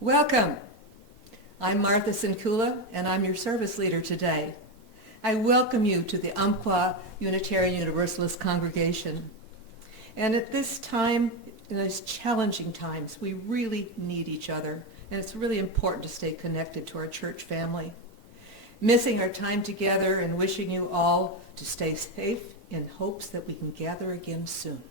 Welcome. I'm Martha Sinkula, and I'm your service leader today. I welcome you to the Umpqua Unitarian Universalist congregation. And at this time, in these challenging times, we really need each other, and it's really important to stay connected to our church family. Missing our time together and wishing you all to stay safe in hopes that we can gather again soon.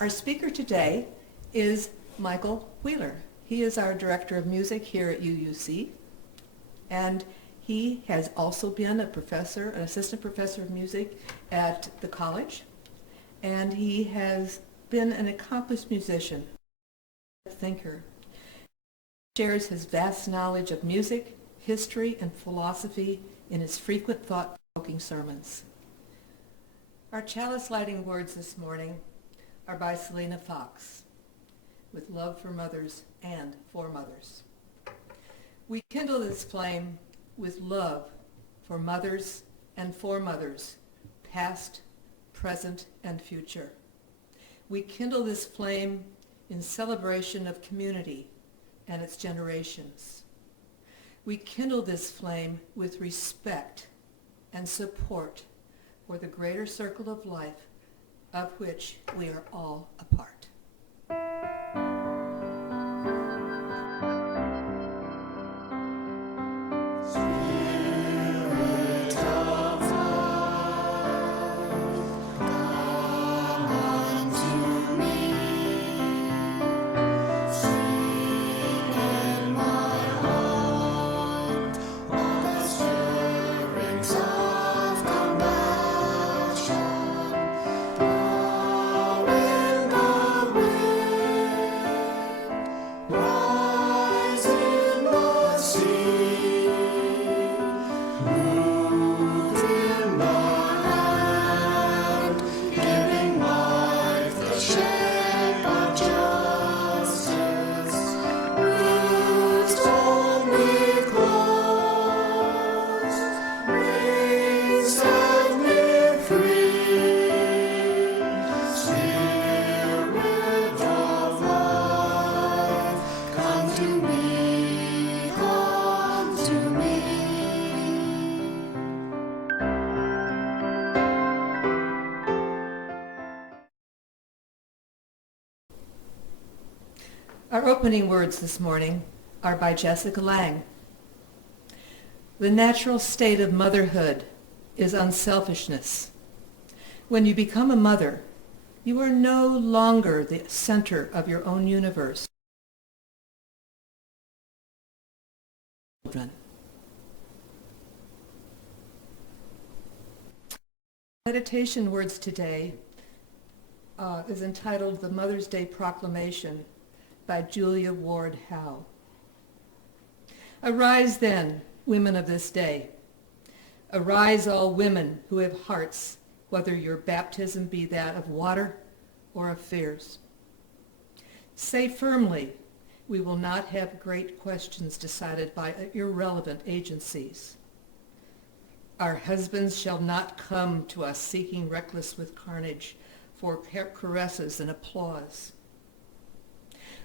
Our speaker today is Michael Wheeler. He is our Director of Music here at UUC, and he has also been an assistant professor of music at the college, and he has been an accomplished musician, thinker. He shares his vast knowledge of music, history, and philosophy in his frequent thought-provoking sermons. Our chalice lighting words this morning are by Selena Fox, with love for mothers and for mothers. We kindle this flame with love for mothers and for mothers, past, present, and future. We kindle this flame in celebration of community and its generations. We kindle this flame with respect and support for the greater circle of life of which we are all a part. Our opening words this morning are by Jessica Lang. The natural state of motherhood is unselfishness. When you become a mother, you are no longer the center of your own universe. Meditation words today is entitled The Mother's Day Proclamation by Julia Ward Howe. Arise then, women of this day. Arise, all women who have hearts, whether your baptism be that of water or of fears. Say firmly, we will not have great questions decided by irrelevant agencies. Our husbands shall not come to us seeking reckless with carnage for caresses and applause.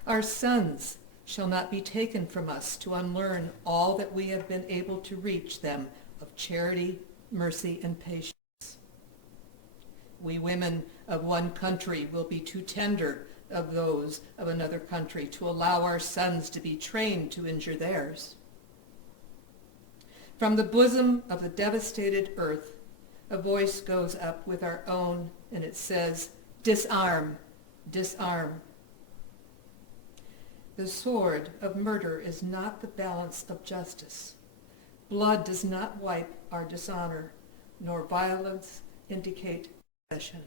Our sons shall not be taken from us to unlearn all that we have been able to reach them of charity, mercy, and patience. We women of one country will be too tender of those of another country to allow our sons to be trained to injure theirs. From the bosom of the devastated earth, a voice goes up with our own, and it says, disarm, disarm. The sword of murder is not the balance of justice. Blood does not wipe our dishonor, nor violence indicate possession.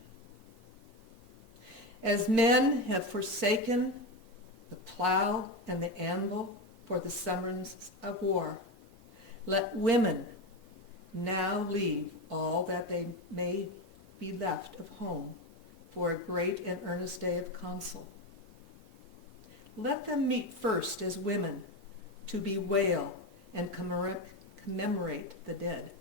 As men have forsaken the plow and the anvil for the summons of war, let women now leave all that they may be left of home for a great and earnest day of council. Let them meet first as women to bewail and commemorate the dead.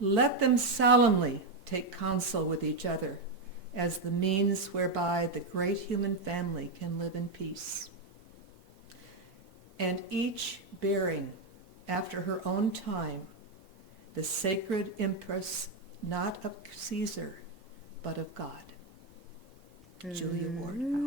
Let them solemnly take counsel with each other as the means whereby the great human family can live in peace. and each bearing, after her own time, the sacred impress not of Caesar, but of God. Julia Ward Howe.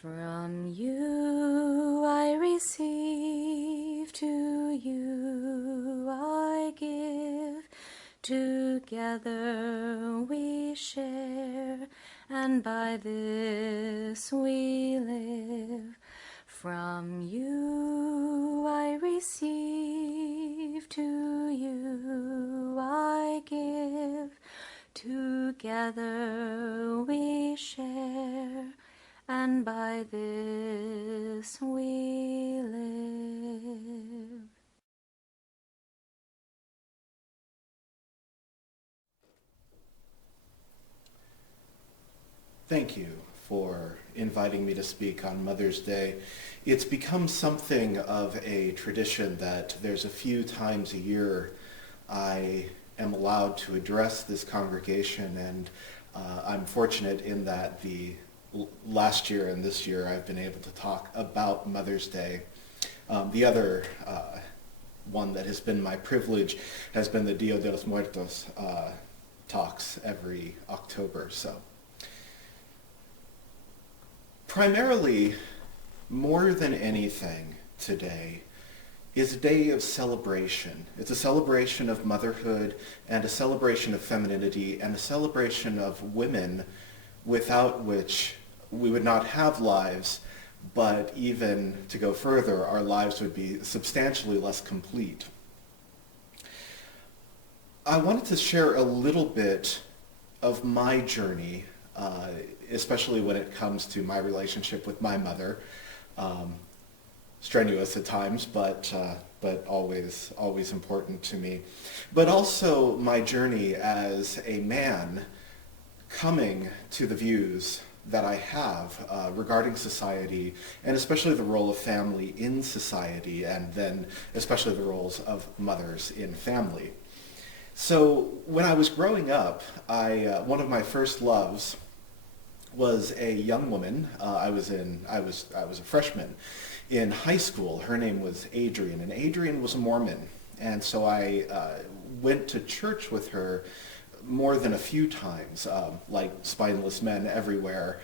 From you I receive, to you I give. Together we share, and by this we live. From you I receive, to you I give. Together we share, and by this we live. Thank you for inviting me to speak on Mother's Day. It's become something of a tradition that there's a few times a year I am allowed to address this congregation, and I'm fortunate in that the last year and this year I've been able to talk about Mother's Day. The other one that has been my privilege has been the Dia de los Muertos talks every October. So primarily, more than anything today is a day of celebration. It's a celebration of motherhood and a celebration of femininity and a celebration of women without which we would not have lives, but even to go further, our lives would be substantially less complete. I wanted to share a little bit of my journey, especially when it comes to my relationship with my mother. Strenuous at times, but always important to me. But also my journey as a man coming to the views that I have regarding society, and especially the role of family in society, and then especially the roles of mothers in family. So when I was growing up, one of my first loves was a young woman. I was a freshman in high school. Her name was Adrian, and Adrian was a Mormon, and so I went to church with her more than a few times, like spineless men everywhere.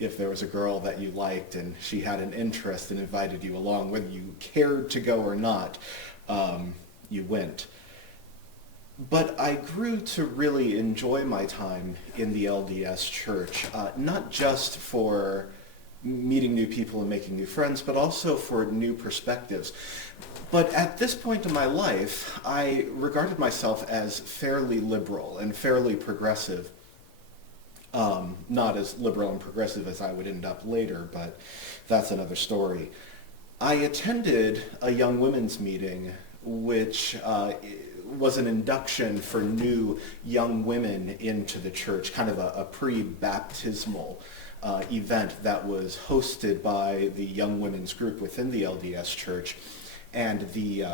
If there was a girl that you liked and she had an interest and invited you along, whether you cared to go or not, you went. But I grew to really enjoy my time in the LDS church, not just for meeting new people and making new friends, but also for new perspectives. But at this point in my life, I regarded myself as fairly liberal and fairly progressive. Not as liberal and progressive as I would end up later, but that's another story. I attended a young women's meeting, which was an induction for new young women into the church, kind of a pre-baptismal event that was hosted by the young women's group within the LDS church and the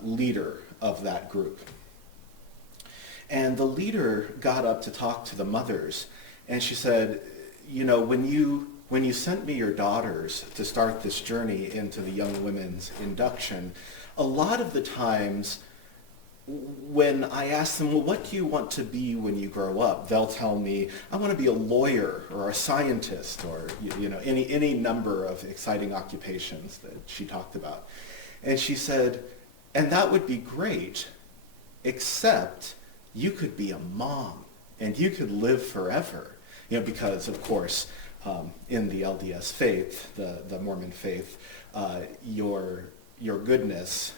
leader of that group. And the leader got up to talk to the mothers, and she said, you know, when you sent me your daughters to start this journey into the young women's induction, a lot of the times when I ask them, well, what do you want to be when you grow up? They'll tell me, I want to be a lawyer or a scientist or any number of exciting occupations that she talked about. And she said, and that would be great, except you could be a mom and you could live forever. Because of course, in the LDS faith, the Mormon faith, your goodness,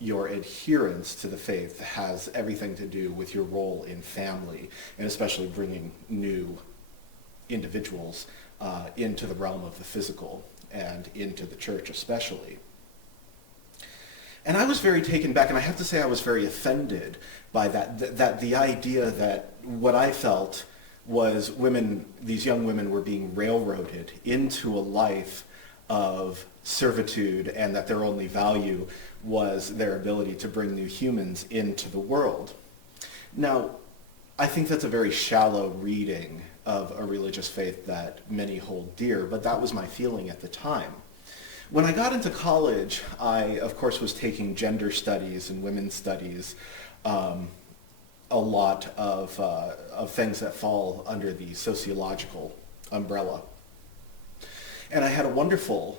your adherence to the faith has everything to do with your role in family, and especially bringing new individuals into the realm of the physical and into the church especially. And I was very taken back, and I have to say I was very offended by that the idea that what I felt was these young women were being railroaded into a life of servitude, and that their only value was their ability to bring new humans into the world. Now, I think that's a very shallow reading of a religious faith that many hold dear, but that was my feeling at the time. When I got into college, I, of course, was taking gender studies and women's studies, a lot of things that fall under the sociological umbrella. And I had a wonderful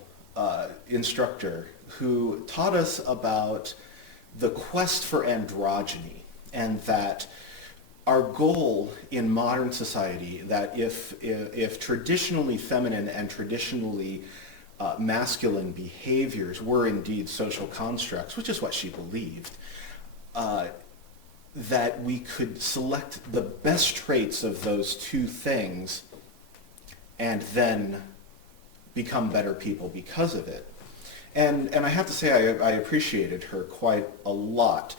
instructor who taught us about the quest for androgyny, and that our goal in modern society, that if traditionally feminine and traditionally masculine behaviors were indeed social constructs, which is what she believed, that we could select the best traits of those two things and then become better people because of it. And I have to say I appreciated her quite a lot.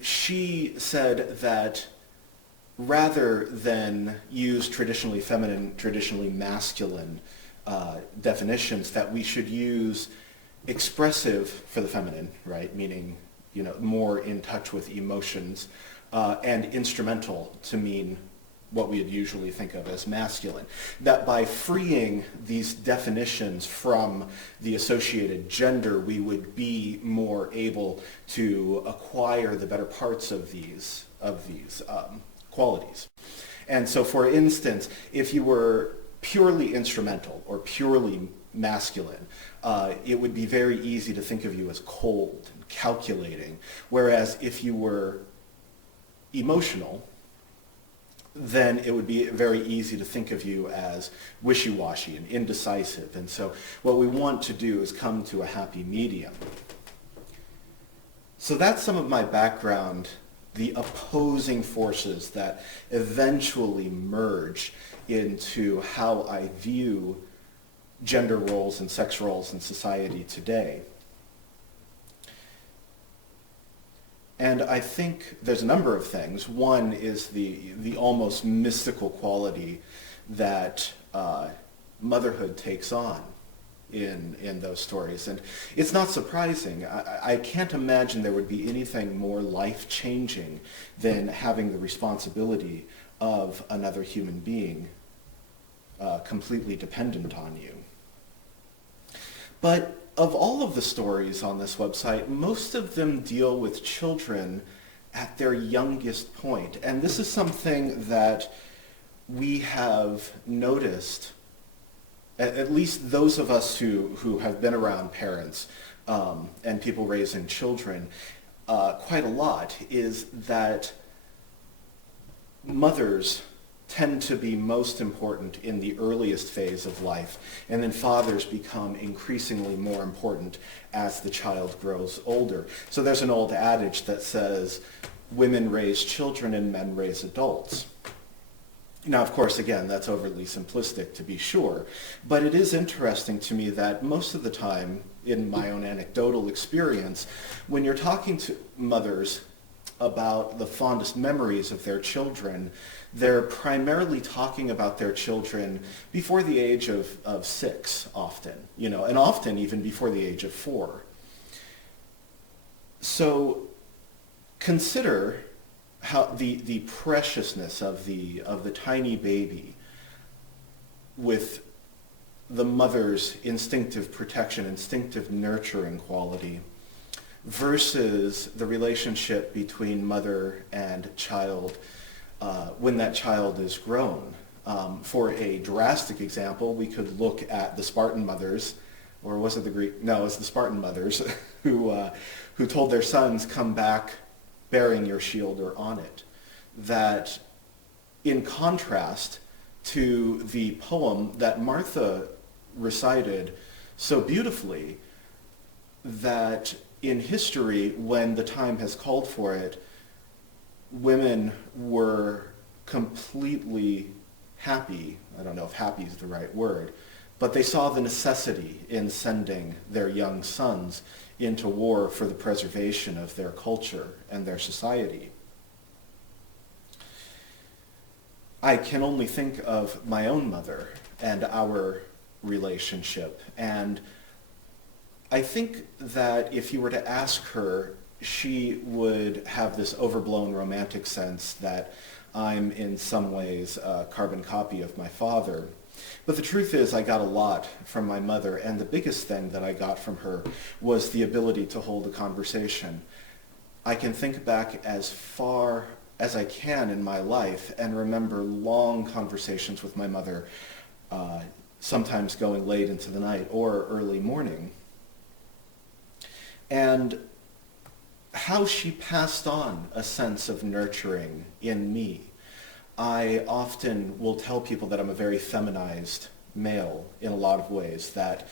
She said that rather than use traditionally feminine, traditionally masculine definitions, that we should use expressive for the feminine, right? Meaning, more in touch with emotions, and instrumental to mean what we would usually think of as masculine. That by freeing these definitions from the associated gender, we would be more able to acquire the better parts of these qualities. And so, for instance, if you were purely instrumental or purely masculine, it would be very easy to think of you as cold and calculating. Whereas if you were emotional, then it would be very easy to think of you as wishy-washy and indecisive. And so what we want to do is come to a happy medium. So that's some of my background, the opposing forces that eventually merge into how I view gender roles and sex roles in society today. And I think there's a number of things. One is the almost mystical quality that motherhood takes on in those stories. And it's not surprising. I can't imagine there would be anything more life-changing than having the responsibility of another human being completely dependent on you. But of all of the stories on this website, most of them deal with children at their youngest point. And this is something that we have noticed, at least those of us who have been around parents and people raising children quite a lot, is that mothers tend to be most important in the earliest phase of life, and then fathers become increasingly more important as the child grows older. So there's an old adage that says, women raise children and men raise adults. Now, of course, again, that's overly simplistic to be sure, but it is interesting to me that most of the time, in my own anecdotal experience, when you're talking to mothers about the fondest memories of their children, they're primarily talking about their children before the age of 6 often, and often even before the age of 4. So consider how the preciousness of the tiny baby with the mother's instinctive protection, instinctive nurturing quality, versus the relationship between mother and child when that child is grown. For a drastic example, we could look at the Spartan mothers, or was it the Greek? No, it was the Spartan mothers who told their sons, "Come back bearing your shield or on it." That, in contrast to the poem that Martha recited so beautifully, that in history, when the time has called for it, women were completely happy. I don't know if happy is the right word, but they saw the necessity in sending their young sons into war for the preservation of their culture and their society. I can only think of my own mother and our relationship. And I think that if you were to ask her, she would have this overblown romantic sense that I'm in some ways a carbon copy of my father. But the truth is I got a lot from my mother, and the biggest thing that I got from her was the ability to hold a conversation. I can think back as far as I can in my life and remember long conversations with my mother, sometimes going late into the night or early morning. And how she passed on a sense of nurturing in me. I often will tell people that I'm a very feminized male in a lot of ways, that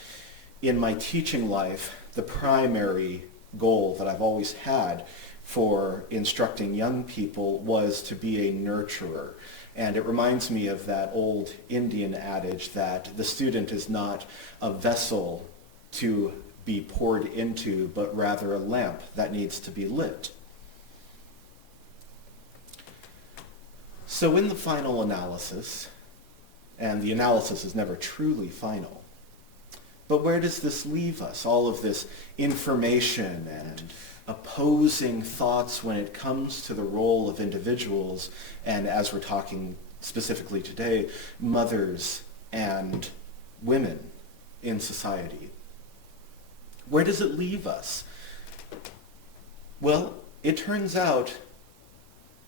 in my teaching life, the primary goal that I've always had for instructing young people was to be a nurturer. And it reminds me of that old Indian adage that the student is not a vessel to be poured into, but rather a lamp that needs to be lit. So in the final analysis, and the analysis is never truly final, but where does this leave us? All of this information and opposing thoughts when it comes to the role of individuals, and as we're talking specifically today, mothers and women in society. Where does it leave us? Well, it turns out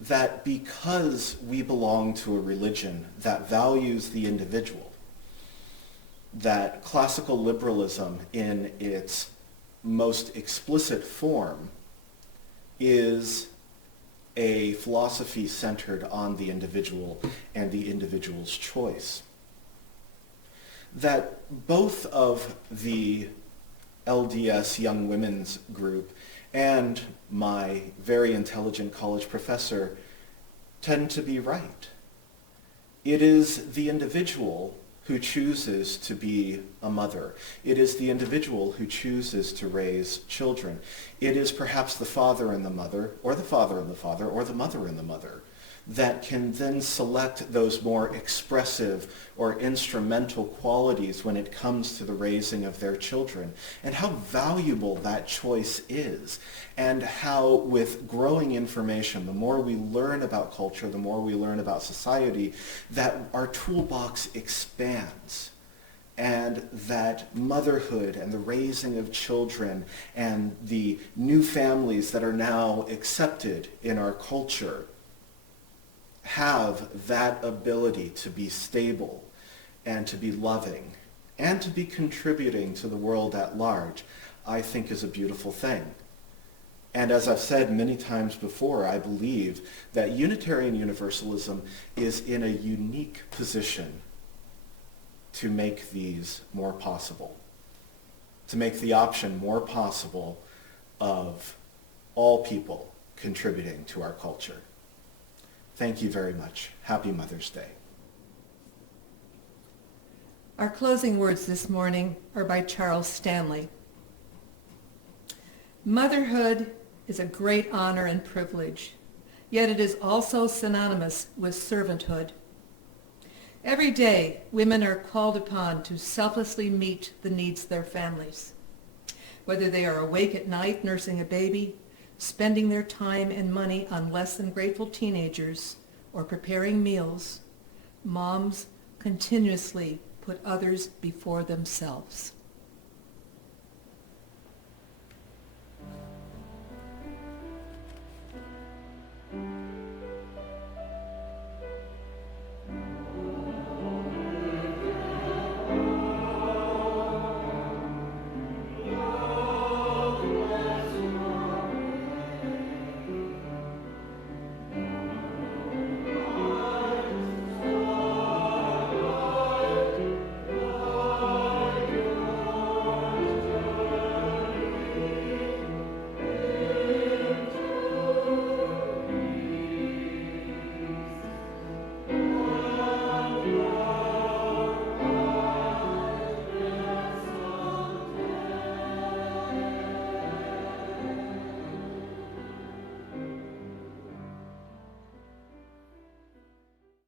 that because we belong to a religion that values the individual, that classical liberalism in its most explicit form is a philosophy centered on the individual and the individual's choice. That both of the LDS Young Women's Group and my very intelligent college professor tend to be right. It is the individual who chooses to be a mother. It is the individual who chooses to raise children. It is perhaps the father and the mother, or the father and the father, or the mother and the mother, that can then select those more expressive or instrumental qualities when it comes to the raising of their children, and how valuable that choice is, and how with growing information, the more we learn about culture, the more we learn about society, that our toolbox expands, and that motherhood and the raising of children and the new families that are now accepted in our culture have that ability to be stable and to be loving and to be contributing to the world at large, I think is a beautiful thing. And as I've said many times before, I believe that Unitarian Universalism is in a unique position to make these more possible, to make the option more possible of all people contributing to our culture. Thank you very much. Happy Mother's Day. Our closing words this morning are by Charles Stanley. Motherhood is a great honor and privilege, yet it is also synonymous with servanthood. Every day, women are called upon to selflessly meet the needs of their families. Whether they are awake at night nursing a baby, spending their time and money on less than grateful teenagers, or preparing meals, moms continuously put others before themselves.